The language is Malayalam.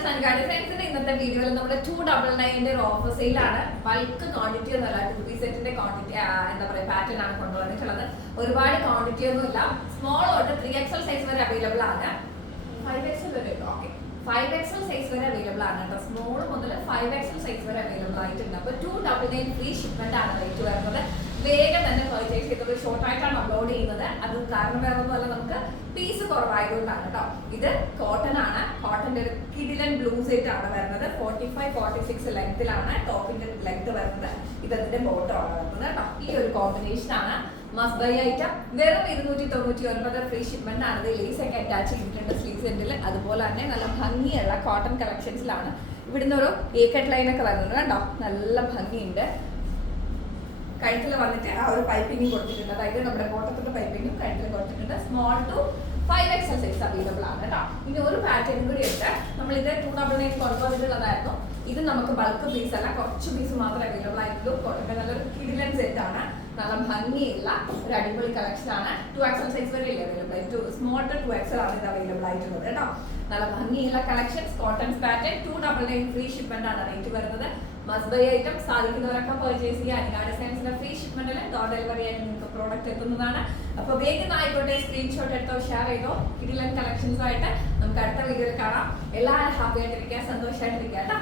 ഇന്നത്തെ വീഡിയോയിൽ നമ്മുടെ 299 ഒരു ഓഫർ സെയിലാണ്. ബൾക്ക് ക്വാണ്ടിറ്റി ഒന്നുമല്ല, 2 പീസ് സെറ്റിന്റെ ക്വാണ്ടിറ്റി എന്താ പറയുക പാറ്റേൺ ആണ് കൊണ്ടുവന്നിട്ടുള്ളത്. ഒരുപാട് ക്വാണ്ടിറ്റി ഒന്നുമില്ല. സ്മോൾ തൊട്ട് 3XL സൈസ് വരെ അവൈലബിൾ ആണ്. 5XL വരെ ഓക്കെ 5XL സൈസ് വരെ അവൈലബിൾ ആണ് കേട്ടോ. സ്മോൾ മുതൽ 5XL സൈസ് വരെ അവൈലബിൾ ആയിട്ടുണ്ട്. അപ്പോൾ 299 ഫ്രീ ഷിപ്മെന്റ് ആണ് റേറ്റ് വരുന്നത്. വേഗം തന്നെ പർച്ചേസ് ചെയ്തത്. ഷോർട്ട് ആയിട്ടാണ് അപ്ലോഡ് ചെയ്യുന്നത്. അത് കാരണം വേറെ ഒന്നുമല്ല, നമുക്ക് പീസ് കുറവായതുകൊണ്ടാണ് കേട്ടോ. ഇത് കോട്ടൺ ആണ്. കോട്ടന്റെ ഒരു കിഡിലൻ ബ്ലൂ സെറ്റ് ആണ് വരുന്നത്. 45-46 ലെങ്ത്തിലാണ് ടോപ്പിന്റെ ലെങ്ത് വരുന്നത്. ഇതിന്റെ ബോട്ടം ആണ് വരുന്നത് കേട്ടോ. ഈ ഒരു കോമ്പിനേഷൻ ആണ്. Must buy item. വെറും 299 ഫ്രീ ഷിപ്മെന്റ് ആണ്. ഇത് ലേസ് ഒക്കെ അറ്റാച്ച് ചെയ്തിട്ടുണ്ട് സ്ലീവ്സ് എൻഡിൽ. അതുപോലെ തന്നെ നല്ല ഭംഗിയുള്ള കോട്ടൺ കളക്ഷൻസിലാണ്. ഇവിടുന്ന് ഒരു ഏക്കട്ട് ലൈൻ ഒക്കെ വരുന്നുണ്ട് കേട്ടോ. നല്ല ഭംഗിയുണ്ട്. കഴുത്തിൽ വന്നിട്ട് ആ ഒരു പൈപ്പിംഗ് കൊടുത്തിട്ടുണ്ട്. അതായത് നമ്മുടെ ബോട്ടത്തിന്റെ പൈപ്പിംഗും കഴുത്തിൽ കൊടുത്തിട്ടുണ്ട്. Small to 5XL size available ആണ് കേട്ടോ. ഇനി ഒരു പാറ്റേൺ കൂടി ഉണ്ട്. നമ്മൾ ഇത് 299 കൊണ്ടുവന്നിട്ടുള്ളതായിരുന്നു. ഇത് നമുക്ക് ബൾക്ക് പീസ് അല്ല, കുറച്ച് പീസ് മാത്രമേ അവൈലബിൾ ആയിട്ടുള്ളൂ. കോട്ടന്റെ നല്ലൊരു കിഡിലൻ സെറ്റ് ആണ്. നല്ല ഭംഗിയുള്ള ഒരു അടിപൊളി കളക്ഷൻ ആണ്. 2XL സൈസ് വരെ അവൈലബിൾ. സ്മോൾ ടു 2XL ആണ് ഇത് അവൈലബിൾ ആയിട്ടുള്ളത് കേട്ടോ. നല്ല ഭംഗിയുള്ള collections. Cotton pattern 299 free shipment ആണ് റേറ്റ് വരുന്നത്. Must buy item. സാധിക്കുന്നവരൊക്കെ പർച്ചേസ് ചെയ്യുക. അനികാട് സയൻസിന്റെ ഫ്രീ ഷിപ്മെന്റിൽ ഡോർ ഡെലിവറി ആയിട്ട് നിങ്ങൾക്ക് പ്രോഡക്റ്റ് എത്തുന്നതാണ്. അപ്പോൾ വേഗം ആയിക്കോട്ടെ, സ്ക്രീൻഷോട്ട് എടുത്തോ, ഷെയർ ചെയ്തോ. കിഡിലൻ കളക്ഷൻസുമായിട്ട് നമുക്ക് അടുത്ത വീഡിയോയിൽ കാണാം. എല്ലാവരും ഹാപ്പി ആയിട്ടിരിക്കുക, സന്തോഷമായിട്ടിരിക്കുക കേട്ടോ.